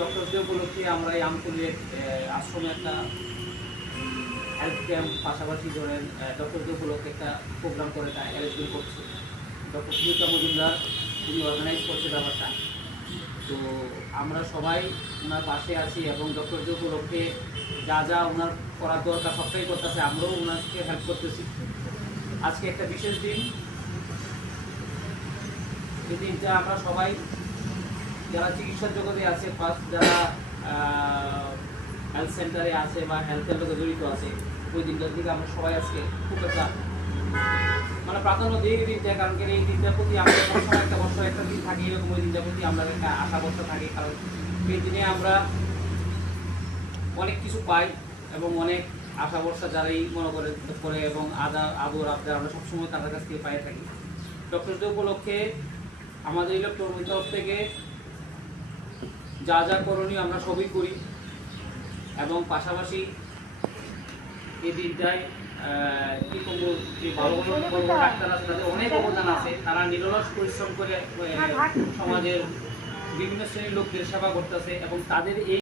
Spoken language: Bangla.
ডক্টর ডে উপলক্ষে আমরা এই আমতলীর আশ্রমে একটা হেলথ ক্যাম্প, পাশাপাশি ধরেন ডক্টর ডে উপলক্ষে একটা প্রোগ্রাম করে একটা অ্যারেঞ্জমেন্ট করছে ডক্টর সুমিতা মজুমদার, তিনি অর্গানাইজ করছে ব্যাপারটা। তো আমরা সবাই ওনার পাশে আছি এবং ডক্টর ডে উপলক্ষে যা যা ওনার করার দরকার সবটাই করতেছে, আমরাও ওনাকে হেল্প করতেছি। আজকে একটা বিশেষ দিন, এই দিনটা আমরা সবাই যারা চিকিৎসার জগতে আছে, ফার্স্ট যারা হেলথ সেন্টারে আছে বা হেলথের লোকে জড়িত আছে, ওই দিনটার দিকে আমরা সবাই আজকে খুব একটা মানে প্রাধান্য দিই এই দিনটা। কারণ কি এই দিনটার প্রতি আমাদের সবসময় একটা বছর একটা দিন থাকে, এরকম ওই দিনটার প্রতি আমরা একটা আশা বছর থাকে। কারণ এই দিনে আমরা অনেক কিছু পাই এবং অনেক আশা ভরসা যারাই মনে করে এবং আদর আবদার আমরা সবসময় তাদের কাছ থেকে পাই থাকি। ডক্টর ডে উপলক্ষে আমাদের ইলেকট্রনিক তরফ থেকে যা যা করণীয় আমরা সবই করি এবং পাশাপাশি এই দিনটায় কী করবো, যে ভালো ভালো বড় বড় ডাক্তার আছে তাদের অনেক অবদান আছে, তারা নিরলস পরিশ্রম করে সমাজের বিভিন্ন শ্রেণীর লোকদের সেবা করতেছে এবং তাদের এই